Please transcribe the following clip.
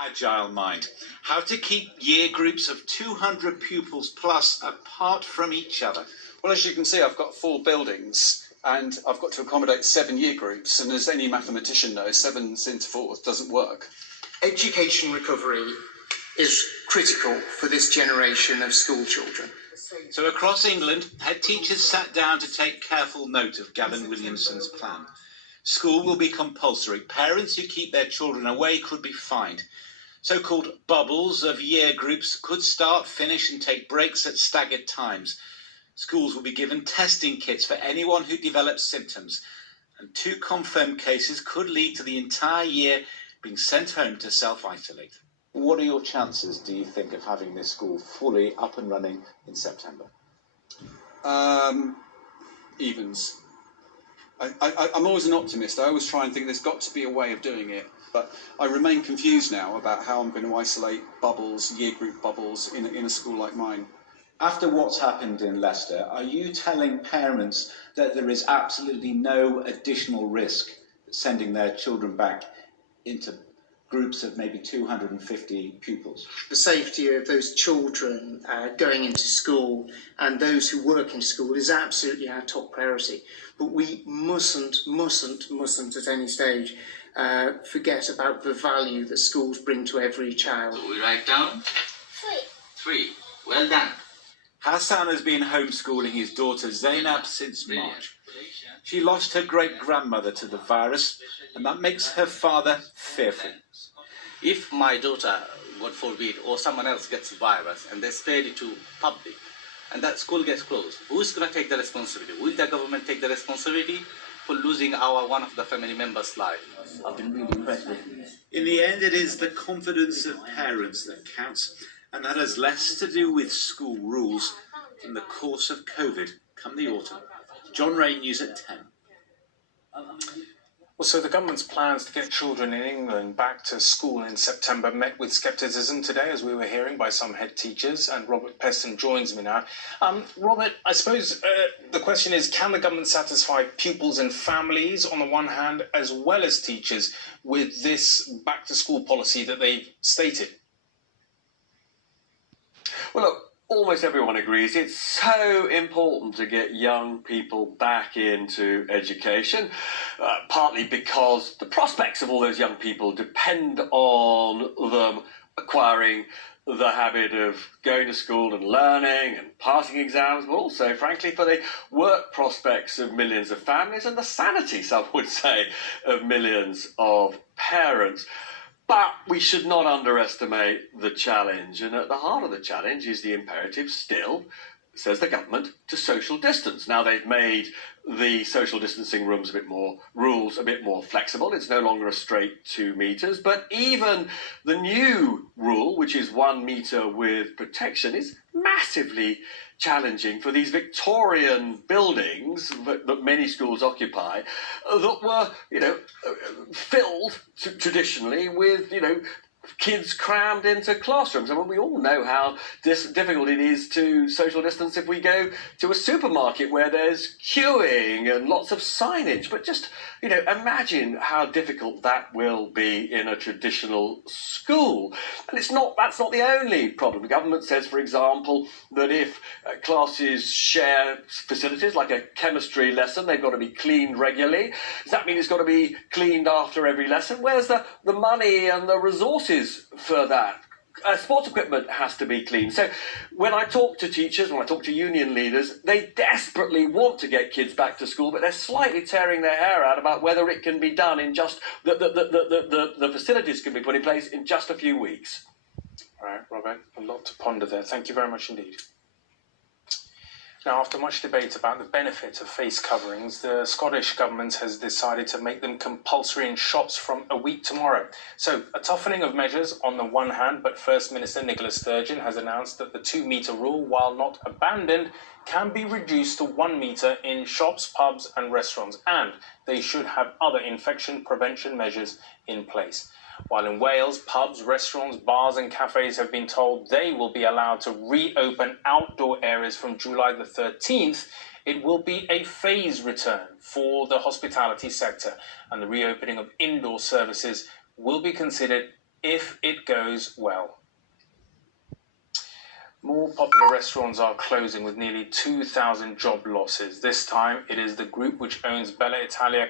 Agile Mind. How to keep year groups of 200 pupils plus apart from each other. Well, as you can see, I've got 4 buildings and I've got to accommodate 7 year groups. And as any mathematician knows, 7 into 4 doesn't work. Education recovery is critical for this generation of school children. So across England, head teachers sat down to take careful note of Gavin Williamson's plan. School will be compulsory. Parents who keep their children away could be fined. So-called bubbles of year groups could start, finish and take breaks at staggered times. Schools will be given testing kits for anyone who develops symptoms. And 2 confirmed cases could lead to the entire year being sent home to self-isolate. What are your chances, do you think, of having this school fully up and running in September? Evens. I'm always an optimist. I always try and think there's got to be a way of doing it. But I remain confused now about how I'm going to isolate bubbles, year group bubbles, in a school like mine. After what's happened in Leicester, are you telling parents that there is absolutely no additional risk sending their children back into groups of maybe 250 pupils? The safety of those children going into school and those who work in school is absolutely our top priority. But we mustn't at any stage forget about the value that schools bring to every child. So we write down? 3. Well done. Hassan has been homeschooling his daughter Zainab since March. She lost her great-grandmother to the virus, and that makes her father fearful. If my daughter, God forbid, or someone else gets the virus and they spread it to public, and that school gets closed, who's going to take the responsibility? Will the government take the responsibility for losing one of the family members' life? I've been really impressed with you. In the end, it is the confidence of parents that counts, and that has less to do with school rules than the course of COVID come the autumn. John Ray, News at 10. Well, so the government's plans to get children in England back to school in September met with scepticism today, as we were hearing, by some head teachers, and Robert Peston joins me now. Robert, I suppose the question is, can the government satisfy pupils and families on the one hand, as well as teachers, with this back-to-school policy that they've stated? Well, look, almost everyone agrees it's so important to get young people back into education, partly because the prospects of all those young people depend on them acquiring the habit of going to school and learning and passing exams, but also, frankly, for the work prospects of millions of families and the sanity, some would say, of millions of parents. But we should not underestimate the challenge, and at the heart of the challenge is the imperative still, says the government, to social distance. Now, they've made the social distancing rules a bit more flexible. It's no longer a straight 2 meters, but even the new rule, which is 1 meter with protection, is massively challenging for these Victorian buildings that many schools occupy, that were, filled traditionally with, kids crammed into classrooms. I mean, we all know how difficult it is to social distance if we go to a supermarket where there's queuing and lots of signage. But just, imagine how difficult that will be in a traditional school. And that's not the only problem. The government says, for example, that if classes share facilities like a chemistry lesson, they've got to be cleaned regularly. Does that mean it's got to be cleaned after every lesson? Where's the money and the resources for that? Sports equipment has to be clean. So when I talk to teachers, when I talk to union leaders, they desperately want to get kids back to school, but they're slightly tearing their hair out about whether it can be done in just the facilities can be put in place in just a few weeks. All right, Robert, a lot to ponder there. Thank you very much indeed. Now, after much debate about the benefit of face coverings, the Scottish Government has decided to make them compulsory in shops from a week tomorrow. So, a toughening of measures on the one hand, but First Minister Nicola Sturgeon has announced that the 2 metre rule, while not abandoned, can be reduced to 1 metre in shops, pubs and restaurants, and they should have other infection prevention measures in place. While in Wales, pubs, restaurants, bars and cafes have been told they will be allowed to reopen outdoor areas from July the 13th, it will be a phased return for the hospitality sector, and the reopening of indoor services will be considered if it goes well. More popular restaurants are closing with nearly 2,000 job losses. This time, it is the group which owns Bella Italia